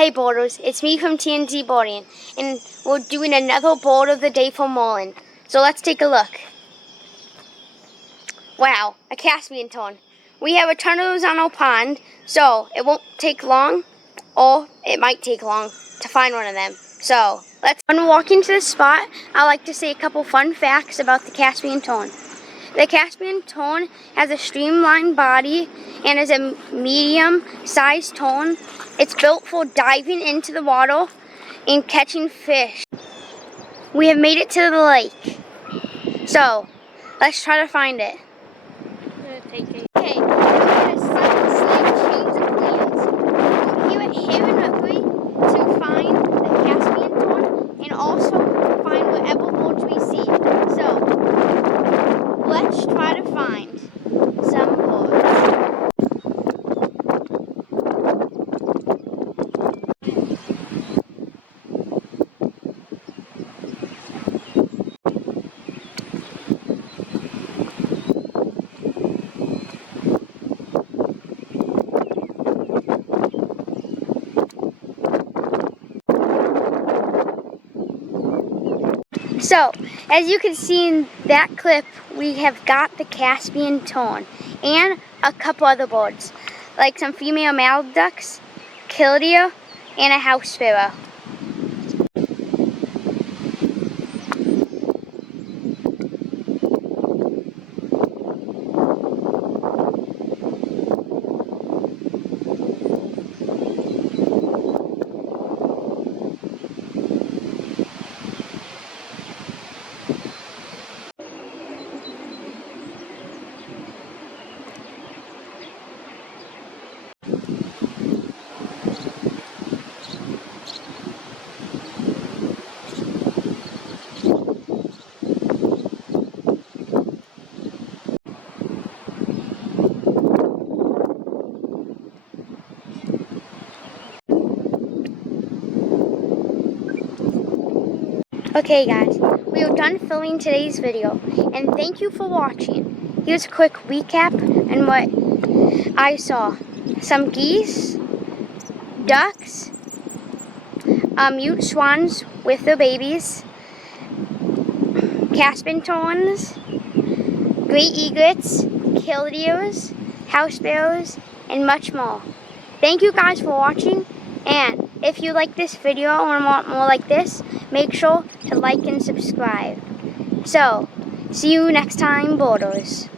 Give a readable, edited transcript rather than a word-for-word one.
Hey boarders, it's me from TNT Boarding, and we're doing another board of the day for Mullen. So let's take a look. Wow, a Caspian Tern. We have a ton of those on our pond, so it won't take long, or it might take long to find one of them. So when walking to the spot, I like to say a couple fun facts about the Caspian Tern. The Caspian Tern has a streamlined body and is a medium-sized tern. It's built for diving into the water and catching fish. We have made it to the lake, so let's try to find it. Okay, we're going to slightly change the plans. We're here at Highland Rookery to find the Caspian Tern and also find whatever boats we see. So let's try to find some boats. So, as you can see in that clip, we have got the Caspian Tern and a couple other birds, like some female mallard ducks, killdeer, and a house sparrow. Okay guys, we are done filming today's video, and thank you for watching. Here's a quick recap on what I saw. Some geese, ducks, mute swans with their babies, Caspian terns, great egrets, killdeers, house sparrows, and much more. Thank you guys for watching, and if you like this video and want more like this, make sure to like and subscribe. So, see you next time, boarders.